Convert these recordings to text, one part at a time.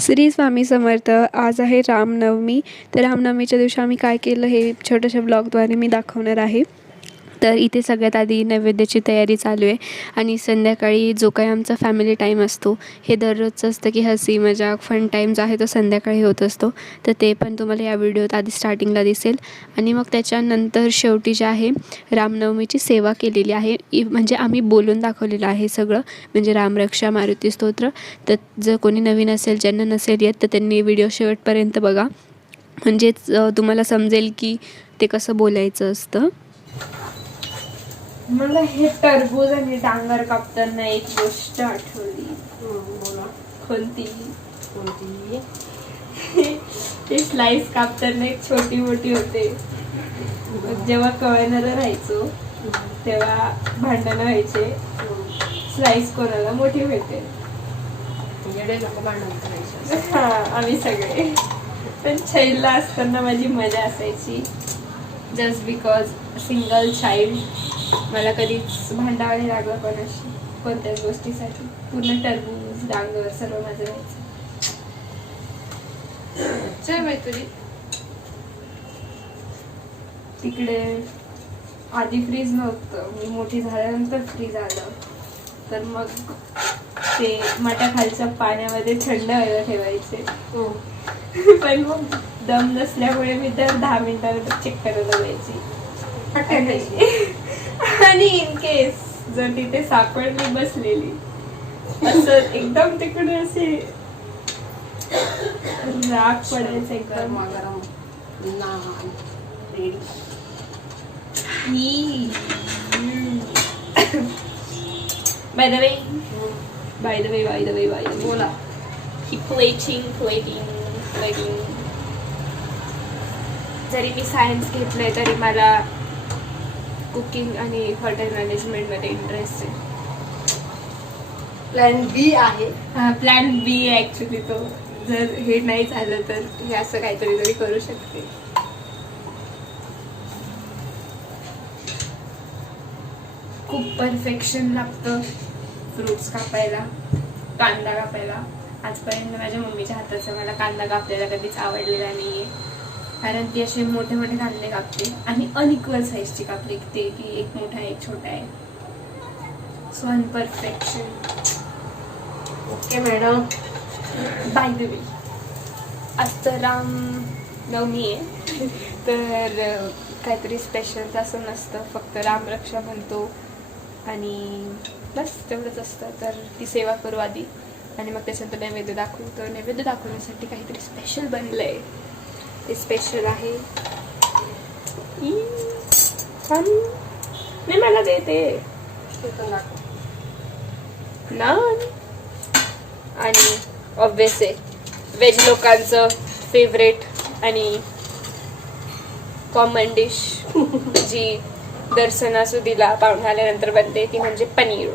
श्री स्वामी समर्थ आज आहे रामनवमी. तर रामनवमीच्या दिवशी आम्ही काय केलं हे छोट्याशा ब्लॉगद्वारे मी दाखवणार आहे. तर इथे सगळ्यात आधी नैवेद्याची तयारी चालू आहे आणि संध्याकाळी जो काही आमचा फॅमिली टाईम असतो हे दररोजचं असतं की हसी मजाक फन टाईम जो आहे तो संध्याकाळी होत असतो. तर ते पण तुम्हाला या व्हिडिओत आधी स्टार्टिंगला दिसेल. आणि मग त्याच्यानंतर शेवटी जे आहे रामनवमीची सेवा केलेली आहे. म्हणजे आम्ही बोलून दाखवलेलं आहे सगळं. म्हणजे रामरक्षा मारुती स्तोत्र. तर जर कोणी नवीन असेल ज्यांना नसेल येत तर त्यांनी व्हिडिओ शेवटपर्यंत बघा. म्हणजेच तुम्हाला समजेल की ते कसं बोलायचं असतं. मला हे टरबूज आणि डांगर कापताना एक गोष्ट आठवली. बोला. कोणती? कोणती? ते स्लाइस कापताना एक छोटी मोठी होते. जेव्हा कळणारं राहायचो तेव्हा भांडणं व्हायचे. स्लाइस कोणाला मोठी भेटेल हा आम्ही सगळे. पण छैलला असताना माझी मजा असायची. जस्ट बिकॉज सिंगल चाइल्ड मला कधीच भांडावं नाही लागलं कोणाशी कोणत्याच गोष्टीसाठी. पूर्ण टरबूज डांगर सर्व माझं राहायचं जय मैत्री तिकडे आधी फ्रीज नव्हतं. मी मोठी झाल्यानंतर फ्रीज आलं. तर मग ते खालच्या पाण्यामध्ये थंड व्हायला ठेवायचे. हो. पण मग दम नसल्यामुळे मी तर दहा मिनिटानंतर चेक करायला जायची आणि इन केस जर तिथे सापडली बसलेली असं एकदम तिकडे असे राग पडायचं एकदम. By the way by the way by the way by the way बोला. ही प्लेटिंग प्लेटिंग प्लेटिंग जरी मी सायन्स घेतलंय तरी मला कुकिंग आणि हॉटेल मॅनेजमेंटमध्ये इंटरेस्ट आहे. प्लॅन बी आहे. प्लॅन बी आहे ॲक्च्युली तो. जर हे नाही झालं तर हे असं काहीतरी तरी करू शकते. खूप परफेक्शन लागतं. फ्रुट्स कापायला कांदा कापायला. आजपर्यंत माझ्या मम्मीच्या हाताचा मला कांदा कापलेला कधीच आवडलेला नाहीये. कारण ती असे मोठे मोठे कांदे कापते आणि अनइक्वल साईजची कापली ते की एक मोठा आहे एक छोटा आहे. So unperfection okay madam by the way आज तर राम नवमी आहे. तर काहीतरी स्पेशल असं नसतं. फक्त रामरक्षा म्हणतो आणि बस तेवढंच असतं. तर ती सेवा करू आधी. आणि मग त्याच्यानंतर नैवेद्य दाखवू. तर नैवेद्य दाखवण्यासाठी काहीतरी स्पेशल बनलं आहे स्पेशल आहे. मी छान. नाही मला देते नान आणि ऑब्विस आहे वेज लोकांचं फेवरेट आणि कॉमन डिश जी दर्शनासुदीला पाहुणे आल्यानंतर बनते ती म्हणजे पनीर.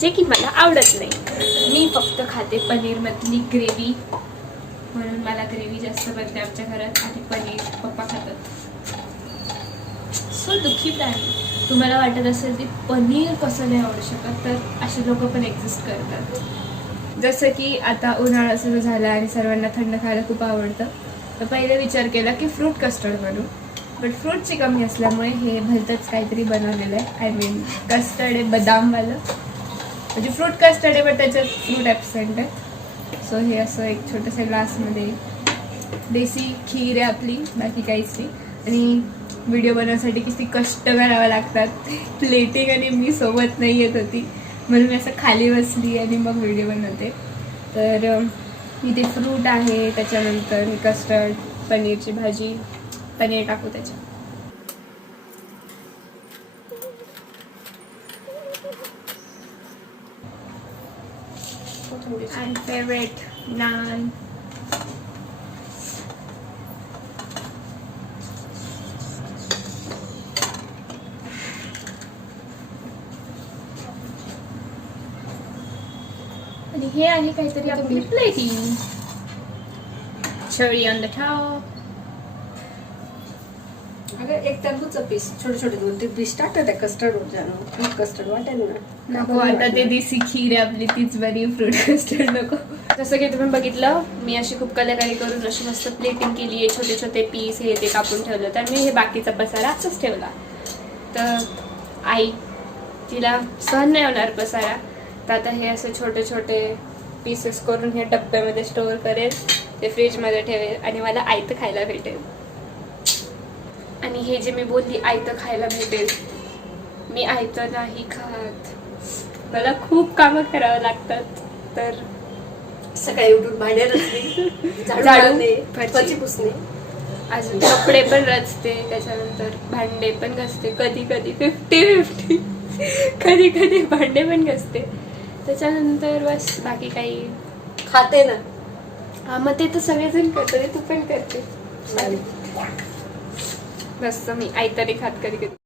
जे की मला आवडत नाही. मी फक्त खाते पनीरमधली ग्रेव्ही म्हणून मला ग्रेव्ही जास्त बनते आमच्या घरात आणि पनीर पप्पा खातात. सो दुःखी प्राणी तुम्हाला वाटत असेल की पनीर कसं नाही आवडू शकत तर असे लोक पण एक्झिस्ट करतात. जसं की आता उन्हाळा सुरू झाला आणि सर्वांना थंड खायला खूप आवडतं तर पहिले विचार केला की फ्रूट कस्टर्ड बनू बट फ्रूटची कमी असल्यामुळे हे भलतंच काहीतरी बनवलेलं आहे. आय मीन कस्टर्ड आहे बदामवालं. म्हणजे फ्रूट कस्टर्ड आहे बट त्याच्यात फ्रूट ॲबसेंट आहे. सो हे असं एक छोटंसं ग्लासमध्ये देसी खीर आहे आपली बाकी काहीच नाही. आणि व्हिडिओ बनवण्यासाठी किती कष्ट करावं लागतात. प्लेटिंग आणि मी सोबत नाही येत होती. म्हणून मी असं खाली बसली आणि मग व्हिडिओ बनवते. तर इथे फ्रूट आहे त्याच्यानंतर हे कस्टर्ड पनीरची भाजी पनीर टाकू त्याच्यात. and favorite naan. आणि हे आहे काहीतरी आपली plating cherry on the top अगं एक टरबूजचं पीस छोटे छोटे दोन तीन पीस टाकतात त्या कस्टर्ड वर कस्टर्ड वाटेल ना. नको आता ते देसी खीर आहे आपली तीच बरी फ्रूट कस्टर्ड नको. जसं की तुम्ही बघितलं मी अशी खूप कलाकारी करून अशी मस्त प्लेटिंग केली आहे छोटे छोटे पीस हे ते कापून ठेवलं. तर मी हे बाकीचा पसारा असंच ठेवला. तर आई तिला सहन नाही होणार पसारा. तर आता हे असे छोटे छोटे पीसेस करून हे डब्यामध्ये स्टोअर करेल ते फ्रीजमध्ये ठेवेल आणि मला आयतं खायला भेटेल. आणि हे जे मी बोलली आयतं खायला भेटेल. मी आयतं नाही खात. मला खूप कामं करावं लागतात. तर सकाळी उठून भांडे झाडू. फरशी पुसणे अजून कपडे पण रचते त्याच्यानंतर भांडे पण घसते. कधी कधी फिफ्टी फिफ्टी. कधी कधी भांडे पण घसते. त्याच्यानंतर बस बाकी काही. खाते ना. हा मग ते तर सगळेजण करतो ते तू पण करते. बस मी आयतरी खात कधी कधी.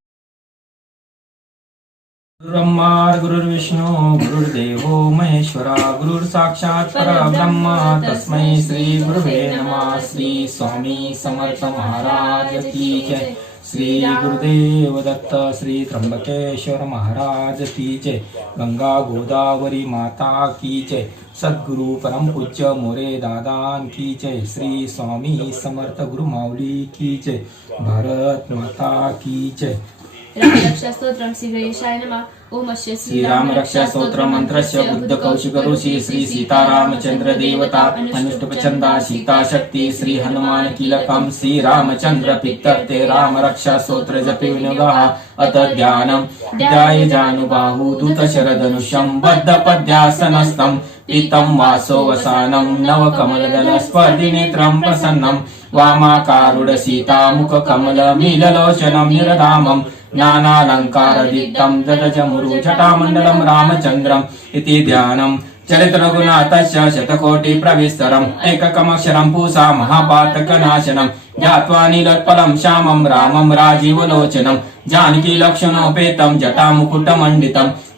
ब्रह्मा गुरुर्विष्णू गुरुर्देव महेश्वरा गुरुर साक्षात ब्रह्मा तस्मै श्री गुरुवे नमः श्री स्वामी समर्थ महाराज की जय. श्री गुरुदेव दत्त श्री त्र्यंबकेश्वर महाराज की जय. गंगा गोदावरी माता की जय. सद्गुरु परम पूज्य मोरे दादान की जय. श्री स्वामी समर्थ गुरु माऊली की जय. भारत माता की जय. रामरक्षास्तोत्रं श्रीगणेशाय नमः. ओम अस्य श्रीराम रक्षा स्तोत्र मंत्रस्य बुद्ध कौशिक ऋषी श्री सीतारामचंद्र देवता अनुष्टुपचंदा सीता शक्ती श्री हनुमान कीलकम श्री रामचंद्र पित्तर्ते राम रक्षा स्तोत्र जपे विनुगाः अत ध्यानं। ध्याय जानुबाहु दूत बद्ध पद्यासनस्थं पीतं वासो वसानं नव कमलदल स्पर्धि नेत्रं प्रसन्नं वामाकारुड सीता मुख कमल मीललोचनं निरधामम् ज्ञानालङ्कारदीप्तं ददजमुरु जटामण्डलं रामचन्द्रम् इति ध्यानम् चरितरघुनाथस्य शतकोटिप्रविस्तरम् एककमक्षरं पूसा महापातकनाशनम् ज्ञात्वा नीलोत्पलं श्यामं रामं राजीवलोचनं जानकी लक्षणोपेतं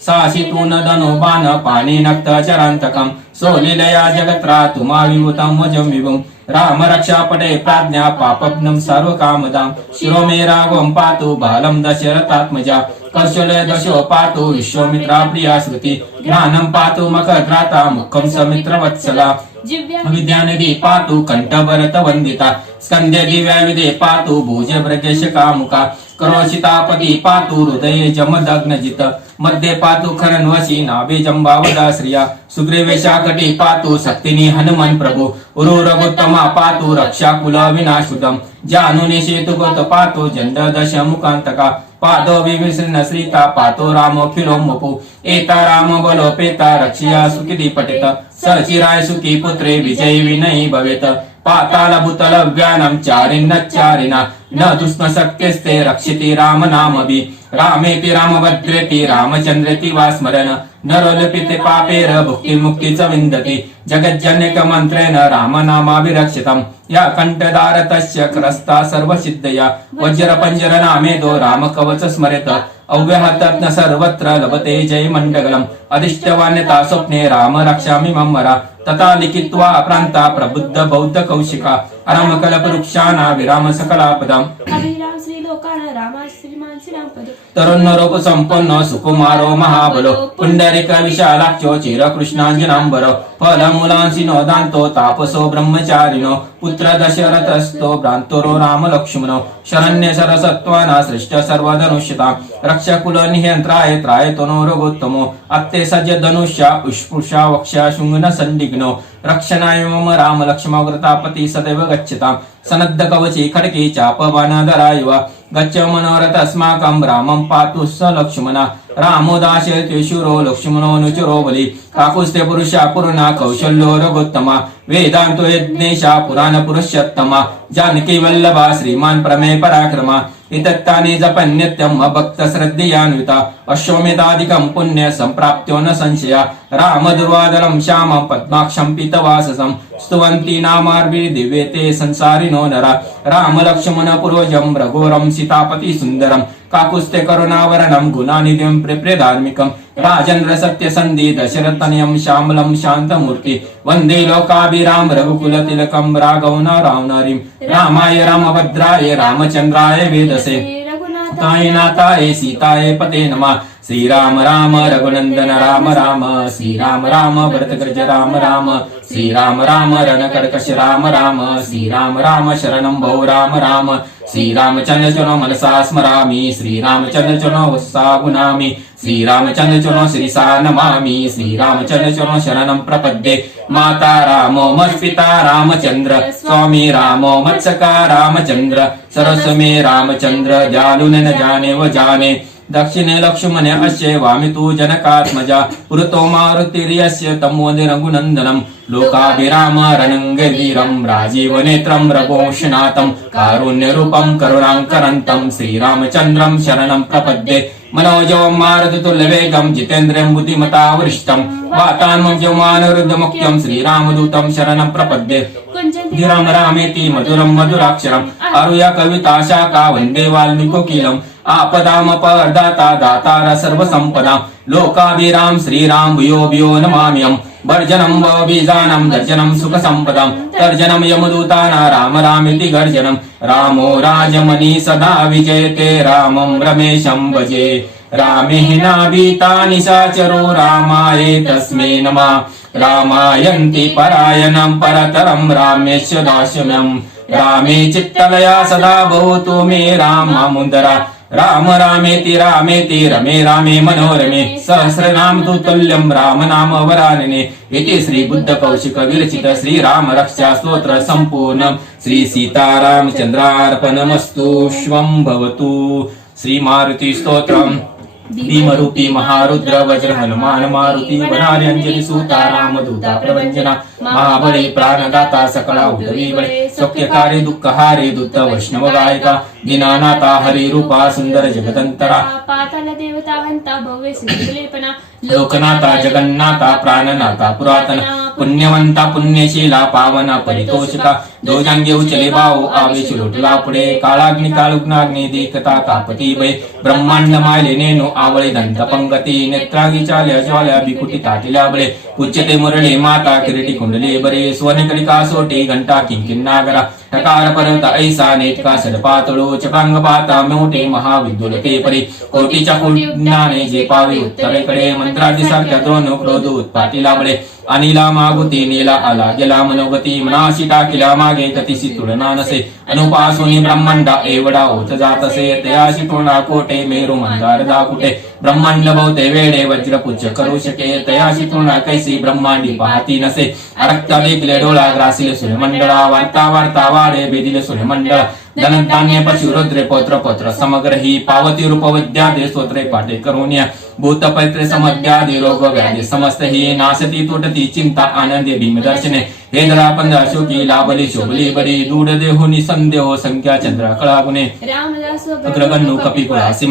जटामुकुटमण्डितं साशितूनदनो बाण पाणिनक्तचरान्तकं जगत्रा जगत्रातुमा विभूतं वजं विभुं। राम रक्षापटे प्राज्ञा पापघ्नं सर्वकामदां शिरो मे राघवं पातु बालं दशरथात्मजा। कर्षले दशो पातु विश्वमित्रा प्रिया स्मृति। ज्ञानं पातु मखद्राता मुखं समित्रवत्सला जिव्या विद्यानिधी पातु कंठभरत वंदिता स्कंद्य दिव्या पातु भुज ब्रजेश कामुका करोचितापदी पातु हृदये जमदग्नजित। मध्ये पातु खरन्वशी नाभे जम्बावदा श्रिया सुग्रीवेशा कटी पातु शक्तिनी हनुमान प्रभु। उरु रघुत्तमा पातु रक्षा कुल विनाशुदम जानुनि सेतुगत पातु जंड दश मुकांतका पादो विभीषण श्रीता पातो राम रामो खिलोमुपु। एता राम बलोपेता रक्षिया सुखिदी पठित सचिराय सुखी पुत्रे विजयी विनयी भवेत। पाताल भूतल व्यानं चारिन्न चारिणा न दुष्म शक्यस्ते रक्षिति राम नामभि रामेति रामभद्रेति रामचन्द्रेति वा स्मरन्। नरोलपिते पापेर भुक्ति मुक्ति च विन्दति। जगज्जनक मन्त्रेण रामनामाभिरक्षितम्। या कण्ठदारतस्य क्रस्ता सर्वसिद्धया। वज्रपञ्जरनामेदो रामकवच स्मरेत। अव्यहतत्न सर्वत्र लभते जय मण्डलम् अधिष्ठवान्यता स्वप्ने राम रक्षामि मम्मरा तथा लिखित्वा प्रान्ता प्रबुद्ध बौद्ध कौशिका अरमकलपवृक्षाणा विराम सकलापदम् तरुण रूप संपन्न सुकुमारो महाबलो। पुंडरिक विशालाख्यो चिर कृष्णांजनांबरो नो दान्तो तापसो ब्रह्मचारिणो। पुत्र दशरथस्तो भ्रांतरो राम लक्ष्मणो शरण्य सरसत्वाना श्रेष्ठ सर्वधनुष्यता। रक्षकुल नियंत्राय त्रायतनो रघोत्तमो अत्ते सज्ज धनुष्या उष्पुषा वक्षा शुंगन संदिग्नो। रक्षणाय मम राम लक्ष्मणकृतापती सदैव गच्छताम् सनद्ध कवची खडकी चापबाणाधरायुवा गच्छ मनोरथ अस्माकं रामं पातु स लक्ष्मणा। रामो लक्ष्मणो नुचुरो बलि। काकुस्ते पुरुषा अपूर्णा कौशल्यो रघोत्तमा। वेदान्तो यज्ञेशा पुराण पुरुषोत्तमा जानकी वल्लभा श्रीमान् प्रमे पराक्रमा। इतत्तानि जपन्यत्यम् अभक्त श्रद्धेयान्विता अश्वमेधादिकं पुण्य सम्प्राप्त्यो न संशया। रामदुर्वादनं श्यामम् पद्माक्षं पीतवाससं स्तुवन्ति नामार्भि ते संसारिनो नरा। राम लक्ष्मण पूर्वजं रघोरं सीतापति सुन्दरं काकुस्ते करुणावरणं गुणानिधिं प्रिप्रे धार्मिकं राजेन्द्र सत्यसन्धि दशरथनयं श्यामलं शान्तमूर्ति वन्दे लोकाभिराम रघुकुलतिलकं राघव रावणारीं रामाय रामभद्राय रामचन्द्राय वेदसे रघुनाथ ताय नाथाय सीताय पते नमः श्रीराम राम रघुनंदन राम राम श्रीराम राम भरतगर्ज राम राम श्रीराम राम रणकर्कश राम राम श्रीराम राम शरणं भो राम राम श्रीरामचंद्र चरणो मनसा स्मरामि श्रीरामचंद्र चरणो वत्सा गुणामि श्रीरामचंद्र चरणो श्रीसा नमामि श्रीरामचंद्र चरणो शरणं प्रपद्ये। माता रामो मत्पिता रामचंद्र स्वामी रामो मत्सका रामचंद्र सरस्वमे रामचंद्र जालुन न जाने व जाने। दक्षिणे लक्ष्मणे अस्य वामि जनकात्मजा पुरतो मारुतिर्यस्य तमोदि रघुनन्दनं लोकाभिराम रणङ्गधीरं राजीवनेत्रं रघोषनाथं कारुण्यरूपं करुणाङ्करन्तं श्रीरामचन्द्रं शरणं प्रपद्ये मनोजवं मारुतुल्यवेगं जितेन्द्रियं बुद्धिमतावरिष्ठं वातान्मं जमानरुद्धमुख्यं श्रीरामदूतं शरणं प्रपद्ये कुञ्जन्ति रामेति मधुरम् मधुराक्षरम् अरुया कविता शाखा वन्दे वाल्मीकोकिलम् आपदामपदाता दातार सर्वसम्पदां लोकाभिराम श्रीराम भूयो भूयो नमाम्यहम् भर्जनं बीजानं दर्जनं सुखसम्पदां। तर्जनं यमदूताना राम रामेति गर्जनं। रामो राजमणि सदा विजयते। रामं रमेशं भजे। रामे नाभीता निशाचरो रामाय तस्मै नमः। रामायन्ति परायणं परतरं रामेश्य दास्यम्यम् रामे चित्तलया सदा भवतु मे रामामुदरा राम रामेति रामेति रमे रामे मनोरमे सहस्रनाम तु तुल्यं राम नाम वरानने इति श्री बुद्ध कौशिक विरचित श्री राम रक्षा स्तोत्र संपूर्ण श्री सीतारामचन्द्रार्पणमस्तु श्वं भवतु। श्री मारुती स्तोत्रम्। भीमरूपी महारुद्र वज्र हनुमान मारुती वनारी अंजली सूता राम दूता प्रवंजना महाबली प्राणदाता सकला उदवी बळे सौख्यकारी दुःखहारी दूत वैष्णव गायका दीनानाथा हरी रूपा सुंदर जगदंतरा पाताल देवता हंता भव्य सिंधुलेपना लोकनाथा जगन्नाथा प्राणनाथा पुरातन पुण्यवंता पुण्यशीला पावना परितोषिका ध्वजांगे उचले भाऊ आवेश लोटला पुढे काळाग्नी काळुग्नाग्नी देखता कापती भय ब्रह्मांड मायले नेनु आवळे दंत पंगती नेत्रागी चाल्या ज्वाल्या बिकुटी ताटिल्या बळे उच्चते मुरळे माता किरीटी कुंडले बरे स्वनिकरिका सोटे घंटा किंकिन नागरा ठकार पर्वत ऐसा नेटका सडपातळो चक्रांग पाता मोठे महाविद्युलते परी कोटीच्या ज्ञाने जे पावे उत्तरेकडे मंत्रादी द्रोण क्रोध पाटीला बळे अनिला मागुती नीला आला गेला मनोगती मनाशी टाकिला मागे गतीशी तुलना नसे अनुपासुनी ब्रह्मांडा एवढा होत जात असे तयाशी पूर्णा कोटे मेरू मंदार दाकुटे ब्रह्मांड बहुते वेडे वज्रपुच्छ करू शके तयाशी तुलना कैसी ब्रह्मांडी पाहती नसे. अरक्ता देखले डोळा ग्रासिले सूर्यमंडळा वार्ता वार्ता वाडे बेदिले सूर्यमंडळ धनधान्य पशु रुद्रे पौत्र पौत्र समग्र ही पावती रूप विद्यादे स्तोत्रे पाठे करून भूत पैत्रे समद्यादि रोग व्याधि समस्त ही नाशती तुटती चिंता आनंदी भीम दर्शने। हे दरापंद अशोकी लाभली शोभली बरी दूढ देहो संदेहो संख्या चंद्र कळागुणे। रामदास अग्रगण्णु कपिकुलासि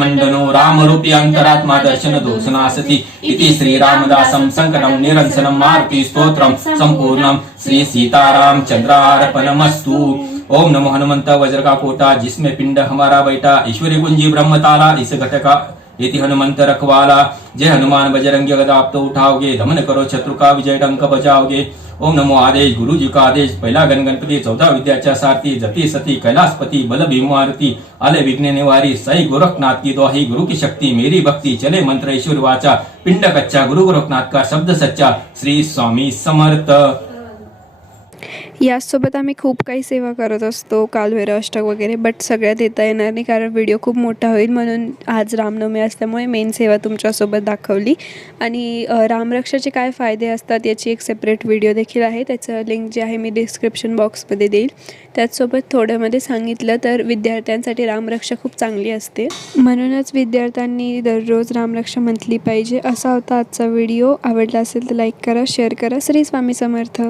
राम रूपी अंतरात्मा दर्शन दोषनासति इति श्री श्रीरामदासं सङ्कटं निरञ्जनं मारुति स्तोत्रं सम्पूर्णं श्री सीताराम चंद्रार्पणमस्तु। ओम नमो हनुमंत वज्र का कोटा जिसमें पिंड हमारा बैठा ईश्वरी कुंजी ब्रह्मताला इस घटका यति हनुमंत रखवाला। जय हनुमान बजरंगी गदा आप तो उठाओगे दमन करो शत्रु का विजय डंक बजाओगे। ओम नमो आदेश गुरु जी का आदेश पहिला गण गणपती चौदा विद्याच्या सारथी जती सती कैलासपति बल भीमारती आले विघ्न निवारी सई गोरखनाथ की दोही गुरु की शक्ति मेरी भक्ति चले मंत्र ईश्वर वाचा पिंड कच्चा गुरु गोरखनाथ का शब्द सच्चा श्री स्वामी समर्थ। याचसोबत आम्ही खूप काही सेवा करत असतो कालभैरव अष्टक वगैरे बट सगळ्यात देता येणार नाही कारण व्हिडिओ खूप मोठा होईल म्हणून आज रामनवमी असल्यामुळे मेन सेवा तुमच्यासोबत दाखवली. आणि रामरक्षाचे काय फायदे असतात याची एक सेपरेट व्हिडिओ देखील आहे. त्याचं लिंक जे आहे मी डिस्क्रिप्शन बॉक्समध्ये देईल. त्याचसोबत थोड्यामध्ये सांगितलं तर विद्यार्थ्यांसाठी रामरक्षा खूप चांगली असते. म्हणूनच विद्यार्थ्यांनी दररोज रामरक्षा म्हटली पाहिजे. असा होता आजचा व्हिडिओ आवडला असेल तर लाईक करा शेअर करा. श्री स्वामी समर्थ.